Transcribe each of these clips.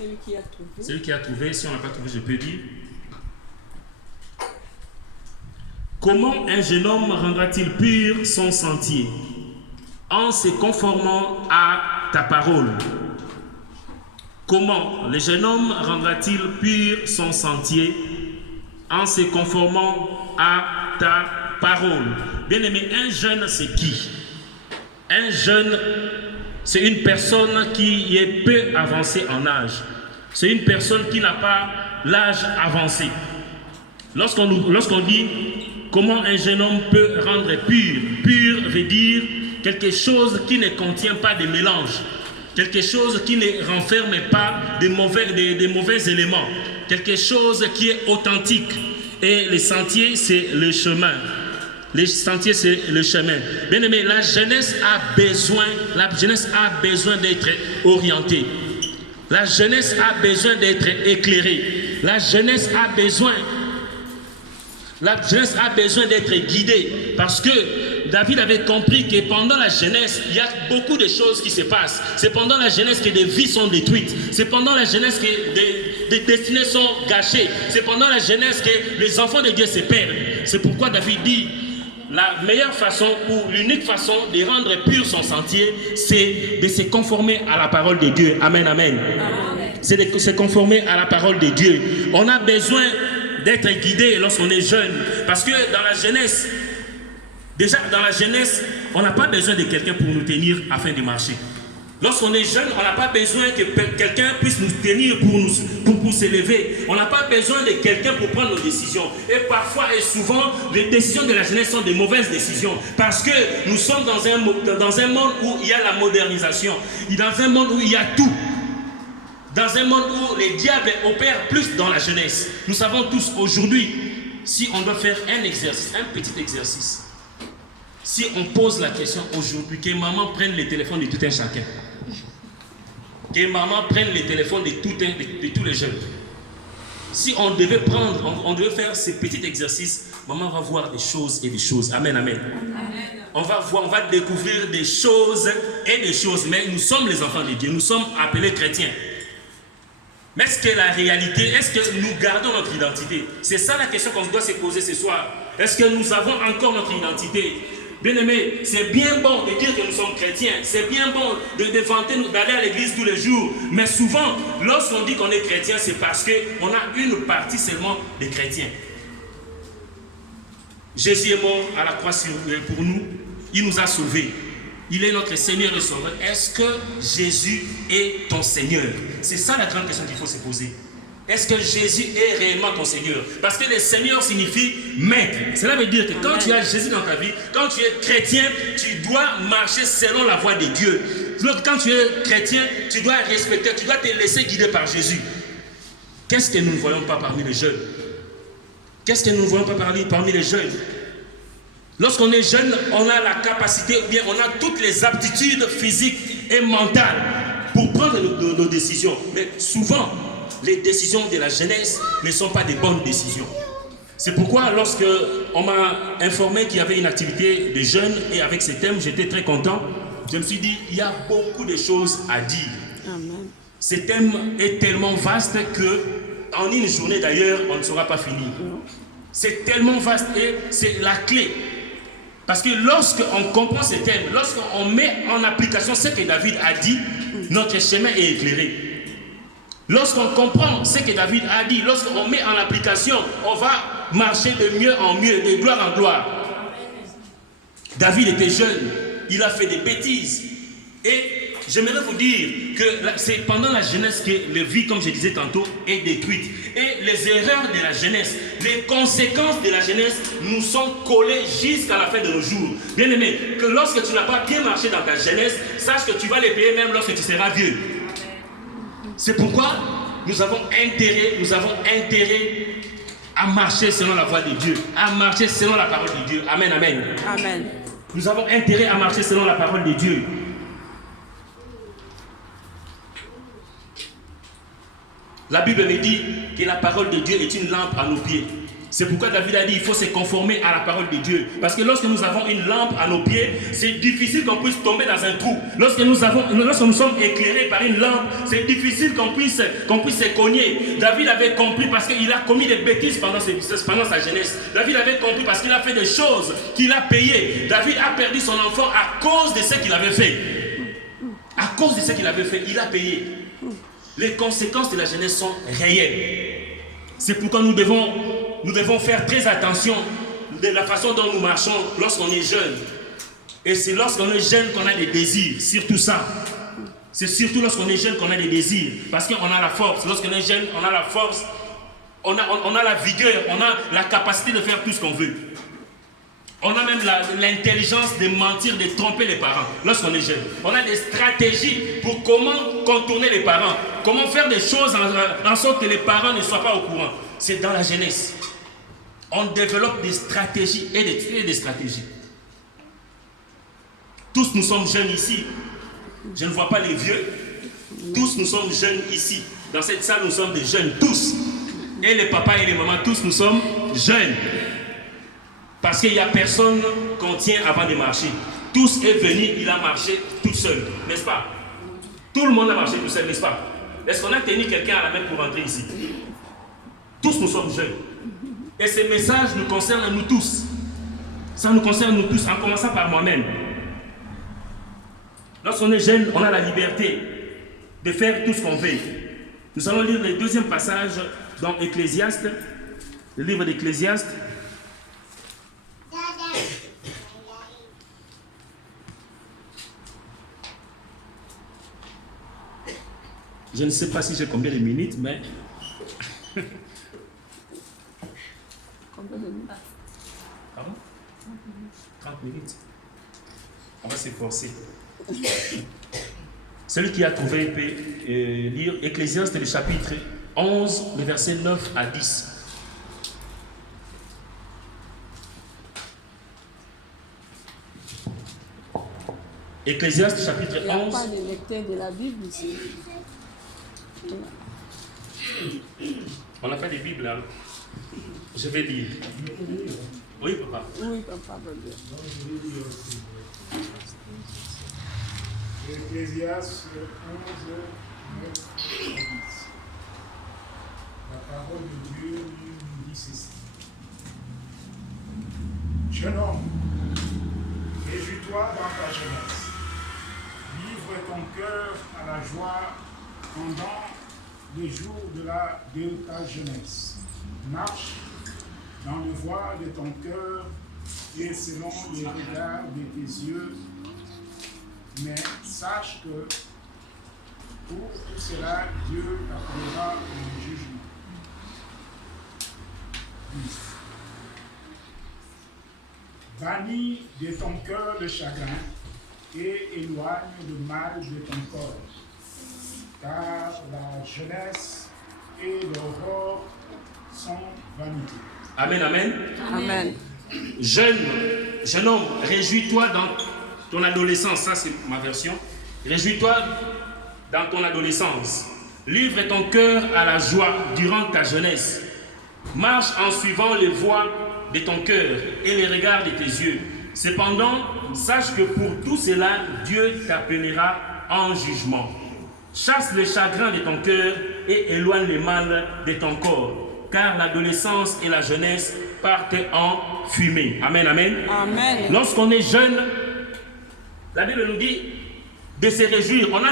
Celui qui a trouvé. Celui qui a trouvé, si on n'a pas trouvé, je peux dire. Comment un jeune homme rendra-t-il pur son sentier? En se conformant à ta parole. Comment le jeune homme rendra-t-il pur son sentier? En se conformant à ta parole. Bien-aimé, un jeune, c'est qui? Un jeune, c'est une personne qui est peu avancée en âge. C'est une personne qui n'a pas l'âge avancé. Lorsqu'on dit comment un jeune homme peut rendre pur, pur veut dire quelque chose qui ne contient pas de mélange, quelque chose qui ne renferme pas de mauvais éléments, quelque chose qui est authentique. Et le sentier, c'est le chemin. Le sentier, c'est le chemin. Bien aimé, la jeunesse a besoin d'être orientée. La jeunesse a besoin d'être éclairée. La jeunesse a besoin d'être guidée. Parce que David avait compris que pendant la jeunesse, il y a beaucoup de choses qui se passent. C'est pendant la jeunesse que des vies sont détruites. C'est pendant la jeunesse que des destinées sont gâchées. C'est pendant la jeunesse que les enfants de Dieu se perdent. C'est pourquoi David dit, la meilleure façon ou l'unique façon de rendre pur son sentier, c'est de se conformer à la parole de Dieu. Amen, amen. C'est de se conformer à la parole de Dieu. On a besoin d'être guidé lorsqu'on est jeune. Parce que dans la jeunesse, déjà dans la jeunesse, on n'a pas besoin de quelqu'un pour nous tenir afin de marcher. Lorsqu'on est jeune, on n'a pas besoin que quelqu'un puisse nous tenir pour s'élever. On n'a pas besoin de quelqu'un pour prendre nos décisions. Et parfois et souvent, les décisions de la jeunesse sont des mauvaises décisions. Parce que nous sommes dans un monde où il y a la modernisation. Dans un monde où il y a tout. Dans un monde où les diables opèrent plus dans la jeunesse. Nous savons tous aujourd'hui, si on doit faire un exercice, un petit exercice, si on pose la question aujourd'hui, que maman prenne le téléphone de tout un chacun, que maman prenne les téléphones de tous les jeunes. Si on devait faire ce petit exercice, maman va voir des choses et des choses. Amen, amen. On va découvrir des choses et des choses. Mais nous sommes les enfants de Dieu, nous sommes appelés chrétiens. Mais est-ce que la réalité, est-ce que nous gardons notre identité? C'est ça la question qu'on doit se poser ce soir. Est-ce que nous avons encore notre identité? Bien-aimés, c'est bien bon de dire que nous sommes chrétiens, c'est bien bon de vanter d'aller à l'église tous les jours, mais souvent, lorsqu'on dit qu'on est chrétien, c'est parce qu'on a une partie seulement des chrétiens. Jésus est mort à la croix pour nous, il nous a sauvés. Il est notre Seigneur et Sauveur. Est-ce que Jésus est ton Seigneur? C'est ça la grande question qu'il faut se poser. Est-ce que Jésus est réellement ton Seigneur? Parce que le Seigneur signifie maître. Cela veut dire que quand tu as Jésus dans ta vie, quand tu es chrétien, tu dois marcher selon la voie de Dieu. Quand tu es chrétien, tu dois respecter, tu dois te laisser guider par Jésus. Qu'est-ce que nous ne voyons pas parmi les jeunes? Qu'est-ce que nous ne voyons pas parmi les jeunes? Lorsqu'on est jeune, on a la capacité, ou bien on a toutes les aptitudes physiques et mentales pour prendre nos décisions. Mais souvent, les décisions de la jeunesse ne sont pas des bonnes décisions. C'est pourquoi lorsque on m'a informé qu'il y avait une activité de jeunes et avec ce thème, j'étais très content. Je me suis dit, il y a beaucoup de choses à dire. Amen. Ce thème est tellement vaste que en une journée d'ailleurs, on ne saura pas finir. C'est tellement vaste et c'est la clé. Parce que lorsqu'on comprend ce thème, lorsqu'on met en application ce que David a dit, notre chemin est éclairé. Lorsqu'on comprend ce que David a dit, lorsqu'on met en application, on va marcher de mieux en mieux, de gloire en gloire. David était jeune, il a fait des bêtises. Et j'aimerais vous dire que c'est pendant la jeunesse que la vie, comme je disais tantôt, est détruite. Et les erreurs de la jeunesse, les conséquences de la jeunesse nous sont collées jusqu'à la fin de nos jours. Bien aimé, que lorsque tu n'as pas bien marché dans ta jeunesse, sache que tu vas les payer même lorsque tu seras vieux. C'est pourquoi nous avons intérêt à marcher selon la voie de Dieu, à marcher selon la parole de Dieu. Amen, amen. Amen. Nous avons intérêt à marcher selon la parole de Dieu. La Bible me dit que la parole de Dieu est une lampe à nos pieds C'est pourquoi David a dit il faut se conformer à la parole de Dieu. Parce que lorsque nous avons une lampe à nos pieds, c'est difficile qu'on puisse tomber dans un trou. Lorsque nous sommes éclairés par une lampe, c'est difficile qu'on puisse se cogner. David avait compris parce qu'il a commis des bêtises pendant sa jeunesse. David avait compris parce qu'il a fait des choses qu'il a payées. David a perdu son enfant à cause de ce qu'il avait fait. À cause de ce qu'il avait fait, il a payé. Les conséquences de la jeunesse sont réelles. C'est pourquoi nous devons faire très attention de la façon dont nous marchons lorsqu'on est jeune. Et c'est lorsqu'on est jeune qu'on a des désirs, surtout ça. C'est surtout lorsqu'on est jeune qu'on a des désirs. Parce qu'on a la force. Lorsqu'on est jeune, on a la force, on a la vigueur, on a la capacité de faire tout ce qu'on veut. On a même l'intelligence de mentir, de tromper les parents lorsqu'on est jeune. On a des stratégies pour comment contourner les parents, comment faire des choses en sorte que les parents ne soient pas au courant. C'est dans la jeunesse. On développe des stratégies et des stratégies. Tous nous sommes jeunes ici. Je ne vois pas les vieux. Tous nous sommes jeunes ici. Dans cette salle, nous sommes des jeunes, tous. Et les papas et les mamans, tous nous sommes jeunes. Parce qu'il n'y a personne qu'on tient avant de marcher. Tous est venu, il a marché tout seul, n'est-ce pas? Tout le monde a marché tout seul, n'est-ce pas? Est-ce qu'on a tenu quelqu'un à la main pour rentrer ici? Tous nous sommes jeunes. Et ces messages nous concernent nous tous. Ça nous concerne nous tous, en commençant par moi-même. Lorsqu'on est jeune, on a la liberté de faire tout ce qu'on veut. Nous allons lire le deuxième passage dans Ecclésiaste, le livre d'Ecclésiaste. Je ne sais pas si j'ai combien de minutes, mais... Combien de minutes? Pardon? 30 minutes. On va s'efforcer. Celui qui a trouvé peut lire Ecclésiaste, le chapitre 11, le verset 9 à 10. Ecclésiaste, chapitre 11. Il n'y a pas de lecteur de la Bible ici. On n'a pas de Bible là. Je vais lire. Oui, papa. Oui, papa, va bien. Ecclésiaste 11, 9 et 10. La parole de Dieu nous dit ceci. Jeune homme, réjouis-toi dans ta jeunesse. Livre ton cœur à la joie pendant les jours de ta jeunesse. Marche dans le voie de ton cœur et selon les regards de tes yeux. Mais sache que pour tout cela, Dieu t'appellera au jugement. Bannis de ton cœur le chagrin et éloigne le mal de ton corps. Car la jeunesse et l'aurore sont vanité. Amen, amen. Amen. Jeune homme, réjouis-toi dans ton adolescence. Ça, c'est ma version. Réjouis-toi dans ton adolescence. Livre ton cœur à la joie durant ta jeunesse. Marche en suivant les voies de ton cœur et les regards de tes yeux. Cependant, sache que pour tout cela, Dieu t'appellera en jugement. Chasse le chagrin de ton cœur et éloigne le mal de ton corps. Car l'adolescence et la jeunesse partent en fumée. Amen, amen. Amen. Lorsqu'on est jeune, la Bible nous dit de se réjouir. On a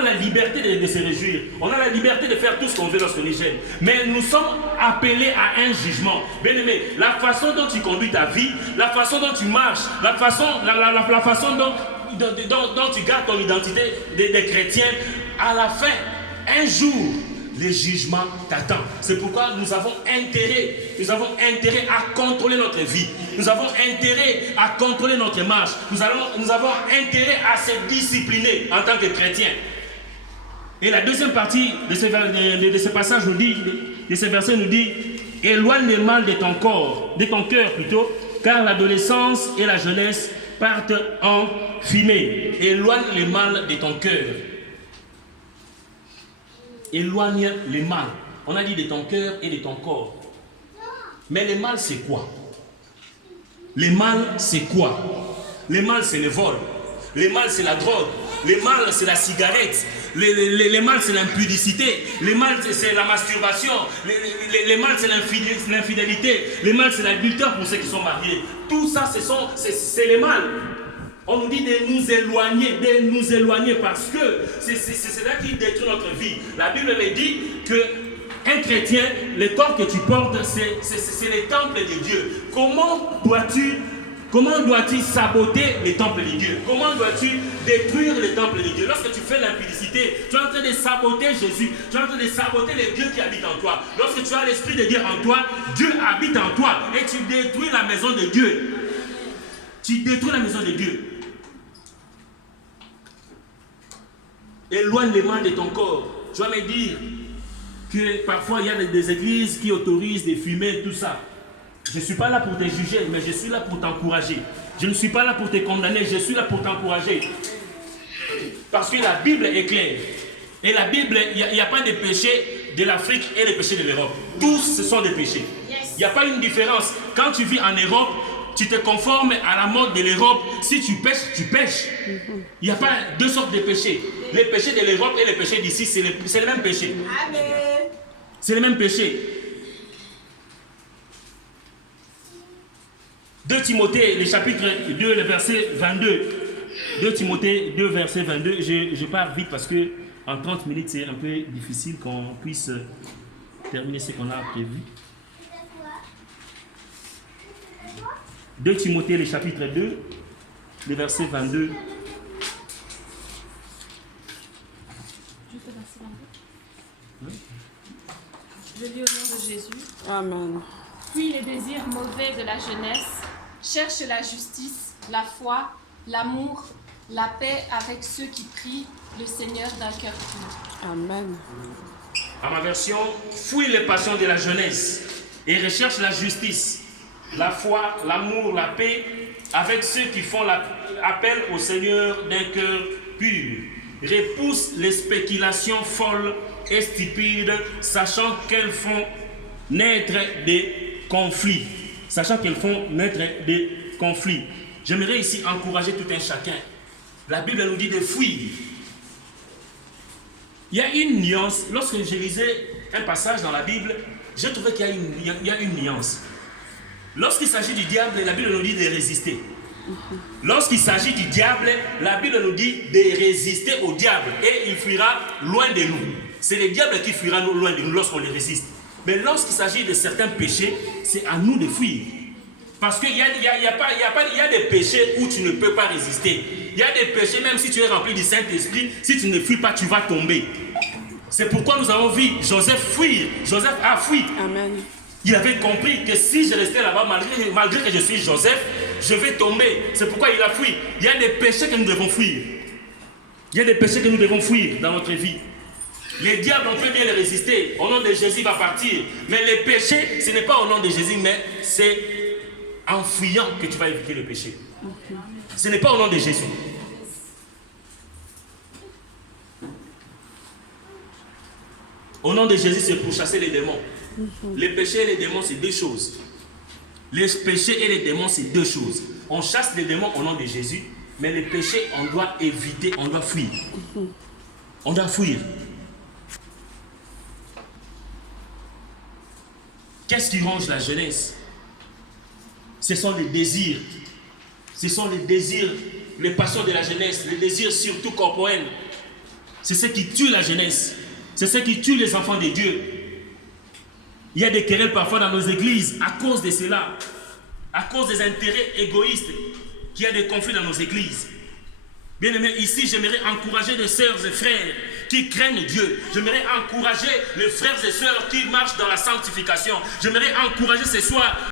la liberté de se réjouir. On a la liberté de faire tout ce qu'on veut lorsqu'on est jeune. Mais nous sommes appelés à un jugement. Bien-aimé, la façon dont tu conduis ta vie, la façon dont tu marches, la façon dont tu gardes ton identité des chrétiens, à la fin, un jour, le jugement t'attend. C'est pourquoi nous avons intérêt à contrôler notre vie. Nous avons intérêt à contrôler notre marche. Nous avons intérêt à se discipliner en tant que chrétiens. Et la deuxième partie de ce passage nous dit, de ce verset nous dit, éloigne le mal de ton corps, de ton cœur plutôt, car l'adolescence et la jeunesse partent en fumée. Éloigne le mal de ton cœur. Éloigne le mal. On a dit de ton cœur et de ton corps. Mais le mal, c'est quoi? Le mal, c'est quoi? Le mal, c'est le vol. Le mal, c'est la drogue. Le mal, c'est la cigarette. Le mal, c'est l'impudicité. Le mal, c'est la masturbation. Le mal, c'est l'infidélité. Le mal, c'est l'adultère pour ceux qui sont mariés. Tout ça, c'est le mal. On nous dit de nous éloigner parce que c'est là qui détruit notre vie. La Bible me dit que un chrétien, le corps que tu portes, c'est le temple de Dieu. Comment dois-tu saboter les temples de Dieu? Comment dois-tu détruire les temples de Dieu? Lorsque tu fais l'impudicité, tu es en train de saboter Jésus. Tu es en train de saboter les dieux qui habitent en toi. Lorsque tu as l'Esprit de Dieu en toi, Dieu habite en toi et tu détruis la maison de Dieu. Tu détruis la maison de Dieu. Éloigne les mains de ton corps. Tu vas me dire que parfois il y a des églises qui autorisent de fumer, tout ça. Je ne suis pas là pour te juger, mais je suis là pour t'encourager. Je ne suis pas là pour te condamner, je suis là pour t'encourager. Parce que la Bible est claire. Et la Bible, il n'y a pas de péché de l'Afrique et les péchés de l'Europe. Tous, ce sont des péchés. Il n'y a pas une différence. Quand tu vis en Europe, tu te conformes à la mode de l'Europe. Si tu pêches, tu pêches. Il n'y a pas deux sortes de péchés. Les péchés de l'Europe et les péchés d'ici, c'est le même péché. Amen. C'est le même péché. 2 Timothée, le chapitre 2, le verset 22. 2 Timothée 2, verset 22. Je pars vite parce que en 30 minutes, c'est un peu difficile qu'on puisse terminer ce qu'on a prévu. 2 Timothée, le chapitre 2, le verset 22. Je lis au nom de Jésus. Amen. Fuis les désirs mauvais de la jeunesse, cherche la justice, la foi, l'amour, la paix avec ceux qui prient le Seigneur d'un cœur pur. Amen. À ma version, fuis les passions de la jeunesse et recherche la justice, la foi, l'amour, la paix avec ceux qui font appel au Seigneur d'un cœur pur. Repousse les spéculations folles et stupides, sachant qu'elles font naître des conflits. Sachant qu'elles font naître des conflits. J'aimerais ici encourager tout un chacun. La Bible nous dit de fuir. Il y a une nuance. Lorsque je lisais un passage dans la Bible, j'ai trouvé qu'il y a une nuance. Lorsqu'il s'agit du diable, la Bible nous dit de résister. Lorsqu'il s'agit du diable, la Bible nous dit de résister au diable et il fuira loin de nous. C'est le diable qui fuira loin de nous lorsqu'on le résiste. Mais lorsqu'il s'agit de certains péchés, c'est à nous de fuir. Parce qu'il y a des péchés où tu ne peux pas résister. Il y a des péchés, même si tu es rempli du Saint-Esprit, si tu ne fuis pas, tu vas tomber. C'est pourquoi nous avons vu Joseph fuir. Joseph a fui. Amen. Il avait compris que si je restais là-bas, malgré que je suis Joseph, je vais tomber. C'est pourquoi il a fui. Il y a des péchés que nous devons fuir. Il y a des péchés que nous devons fuir dans notre vie. Les diables, on peut bien les résister. Au nom de Jésus, il va partir. Mais les péchés, ce n'est pas au nom de Jésus, mais c'est en fuyant que tu vas éviter le péché. Ce n'est pas au nom de Jésus. Au nom de Jésus, c'est pour chasser les démons. Les péchés et les démons, c'est deux choses. Les péchés et les démons, c'est deux choses. On chasse les démons au nom de Jésus, mais les péchés, on doit éviter, on doit fuir. On doit fuir. Qu'est-ce qui ronge la jeunesse? Ce sont les désirs. Ce sont les désirs, les passions de la jeunesse, les désirs surtout corporels. C'est ce qui tue la jeunesse. C'est ce qui tue les enfants de Dieu. Il y a des querelles parfois dans nos églises à cause de cela. À cause des intérêts égoïstes qu'il y a des conflits dans nos églises. Bien aimé, ici, j'aimerais encourager les sœurs et frères qui craignent Dieu. J'aimerais encourager les frères et sœurs qui marchent dans la sanctification. J'aimerais encourager ce soir